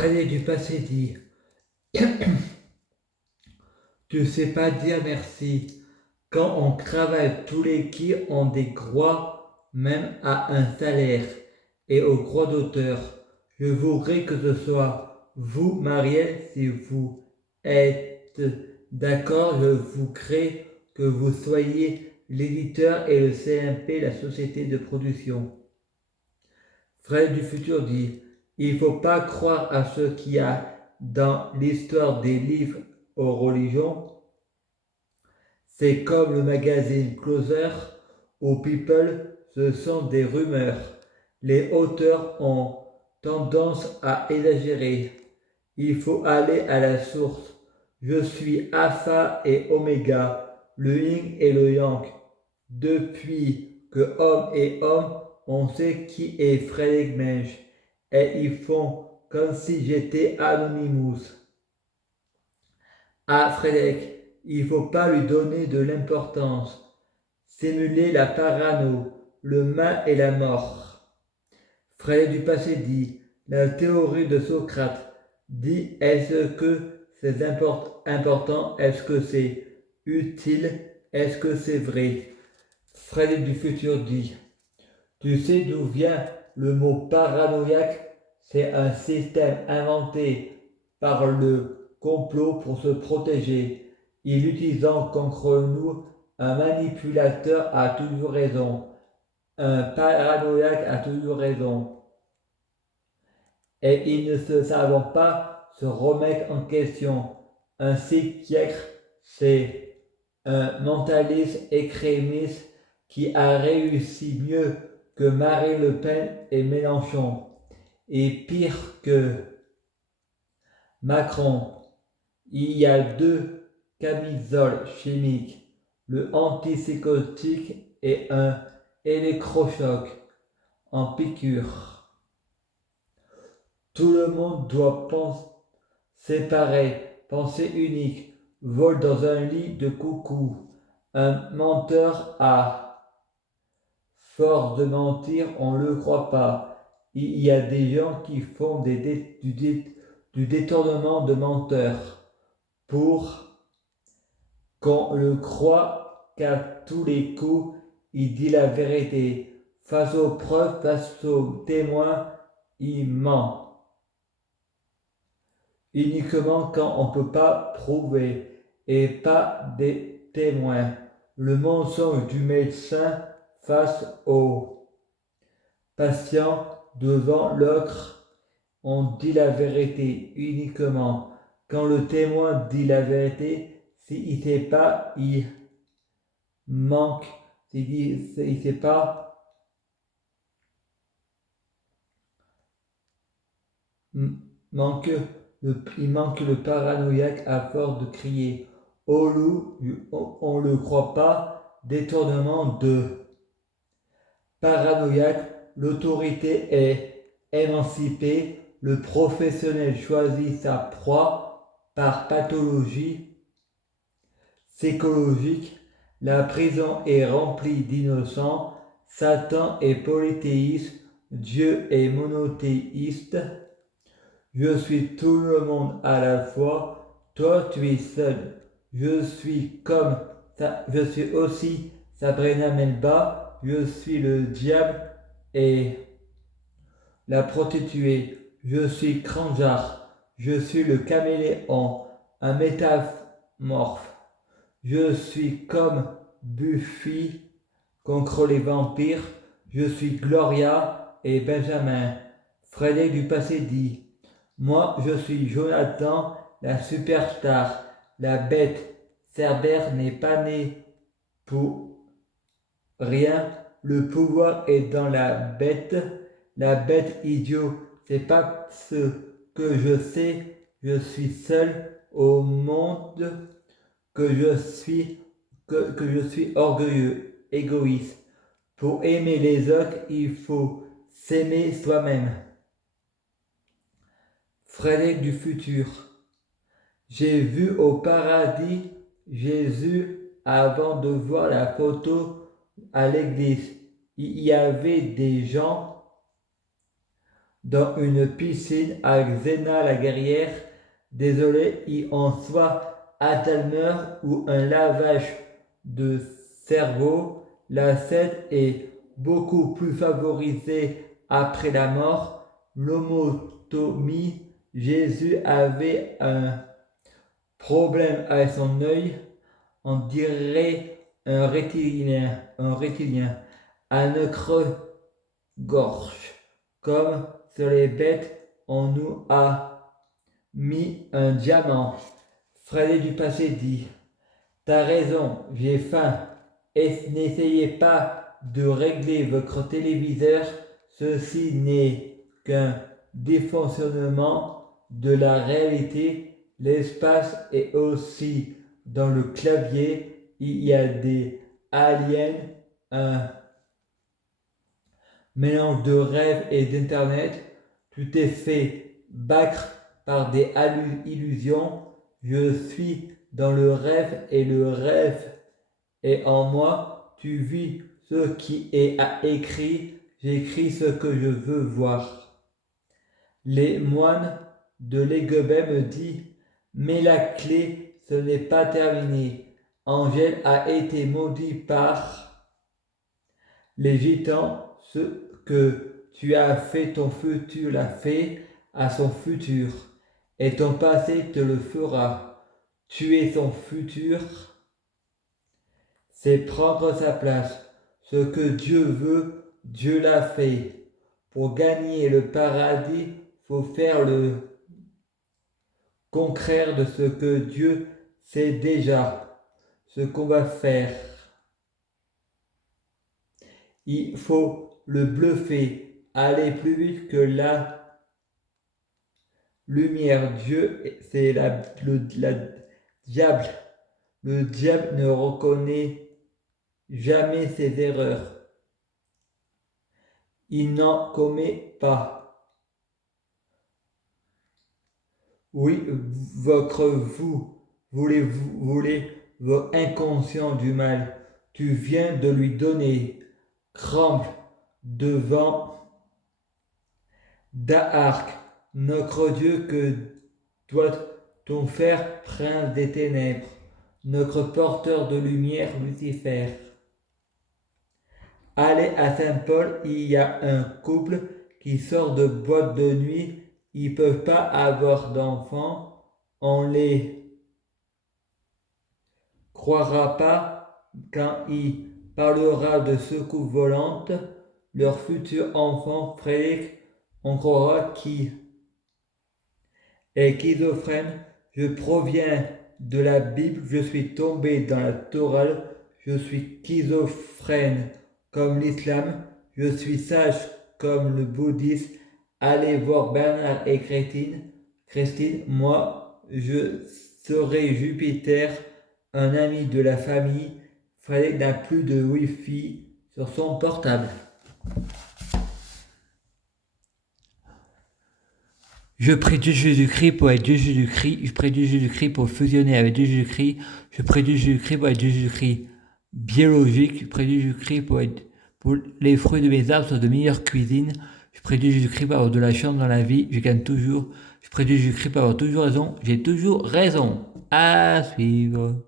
Frédéric du passé dit, tu sais pas dire merci. Quand on travaille, tous les qui ont des droits, même à un salaire, et aux droits d'auteur. Je voudrais que ce soit vous, Marielle, si vous êtes d'accord, je voudrais que vous soyez l'éditeur et le CMP, la société de production. Fred du futur dit, il ne faut pas croire à ce qu'il y a dans l'histoire des livres aux religions. C'est comme le magazine Closer ou People, ce sont des rumeurs. Les auteurs ont tendance à exagérer. Il faut aller à la source. Je suis Alpha et Oméga, le yin et le yang. Depuis que homme et homme, on sait qui est Frédéric Menge. Et ils font comme si j'étais Anonymous. Ah, Frédéric, il ne faut pas lui donner de l'importance. Simuler la parano, le mal et la mort. Frédéric du passé dit, la théorie de Socrate dit, est-ce que c'est important, est-ce que c'est utile, est-ce que c'est vrai. Frédéric du futur dit, tu sais d'où vient le mot paranoïaque? C'est un système inventé par le complot pour se protéger. Il utilisant contre nous un manipulateur a toujours raison. Un paranoïaque a toujours raison. Et ils ne savent pas se remettre en question. Un psychiatre, c'est un mentaliste extrémiste qui a réussi mieux que Marine Le Pen et Mélenchon, et pire que Macron. Il y a deux camisoles chimiques, le antipsychotique et un électrochoc en piqûre. Tout le monde doit penser séparé, pensée unique, vole dans un lit de coucou. Un menteur a force de mentir, on ne le croit pas. Il y a des gens qui font du détournement de menteurs pour qu'on le croit qu'à tous les coups, il dit la vérité. Face aux preuves, face aux témoins, il ment. Uniquement quand on ne peut pas prouver et pas des témoins. Le mensonge du médecin face au patient devant l'autre, on dit la vérité uniquement. Quand le témoin dit la vérité, s'il ne sait pas, il manque. S'il ne sait pas, manque il manque le paranoïaque à force de crier au loup, on ne le croit pas, détournement de paranoïaque, l'autorité est émancipée, le professionnel choisit sa proie par pathologie psychologique, la prison est remplie d'innocents, Satan est polythéiste, Dieu est monothéiste. Je suis tout le monde à la fois, toi tu es seul. Je suis je suis aussi Sabrina Melba, je suis le diable et la prostituée. Je suis Kranjar, je suis le caméléon, un métamorphe. Je suis comme Buffy contre les vampires. Je suis Gloria et Benjamin. Frédéric du passé dit. Moi, je suis Jonathan, la superstar, la bête. Cerbère n'est pas né pour rien. Le pouvoir est dans la bête. La bête idiot, c'est pas ce que je sais. Je suis seul au monde que je suis orgueilleux, égoïste. Pour aimer les autres, il faut s'aimer soi-même. Frédéric du futur. J'ai vu au paradis Jésus avant de voir la photo à l'église. Il y avait des gens dans une piscine avec Xena la guerrière. Désolé, il en soit Atalmer ou un lavage de cerveau. La scène est beaucoup plus favorisée après la mort. L'homotomie, Jésus avait un problème avec son œil, on dirait un reptilien, à notre gorge. Comme sur les bêtes, on nous a mis un diamant. Freddy du passé dit: T'as raison, j'ai faim. Et n'essayez pas de régler votre téléviseur, ceci n'est qu'un défonctionnement de la réalité. L'espace est aussi dans le clavier, il y a des aliens, un mélange de rêve et d'internet. Tu t'es fait battre par des illusions. Je suis dans le rêve et le rêve est en moi. Tu vis ce qui est écrit. J'écris ce que je veux voir. Les moines de l'Aiguebet me disent: mais la clé, ce n'est pas terminé. Angèle a été maudit par les gitans. Ce que tu as fait, ton futur l'a fait à son futur. Et ton passé te le fera. Tu es son futur. C'est prendre sa place. Ce que Dieu veut, Dieu l'a fait. Pour gagner le paradis, faut faire le contraire de ce que Dieu sait déjà, ce qu'on va faire. Il faut le bluffer, aller plus vite que la lumière. Dieu, c'est la diable. Le diable ne reconnaît jamais ses erreurs. Il n'en commet pas. Oui, vous voulez votre inconscient du mal. Tu viens de lui donner. Tremble devant Dahark, notre Dieu, que doit-on faire, prince des ténèbres, notre porteur de lumière, Lucifer. Allez à Saint-Paul, il y a un couple qui sort de boîte de nuit, ils peuvent pas avoir d'enfants, on les croira pas quand il parlera de secousses volantes, leur futur enfant Frédéric, on croira qui est schizophrène. Je proviens de la Bible, je suis tombé dans la Torah, je suis schizophrène comme l'islam, je suis sage comme le bouddhisme. Allez voir Bernard et Christine, moi je serai Jupiter, un ami de la famille. Frédéric n'a plus de Wi-Fi sur son portable. Je prie Dieu Jésus-Christ pour être Dieu Jésus-Christ. Je prie Dieu Jésus-Christ pour fusionner avec Dieu Jésus-Christ. Je prie Dieu Jésus-Christ pour être Dieu Jésus-Christ biologique. Je prie Dieu Jésus-Christ pour les fruits de mes arbres soient de meilleure cuisine. Je prie Dieu Jésus-Christ pour avoir de la chance dans la vie. Je gagne toujours. Je prie Dieu Jésus-Christ pour avoir toujours raison. J'ai toujours raison. À suivre.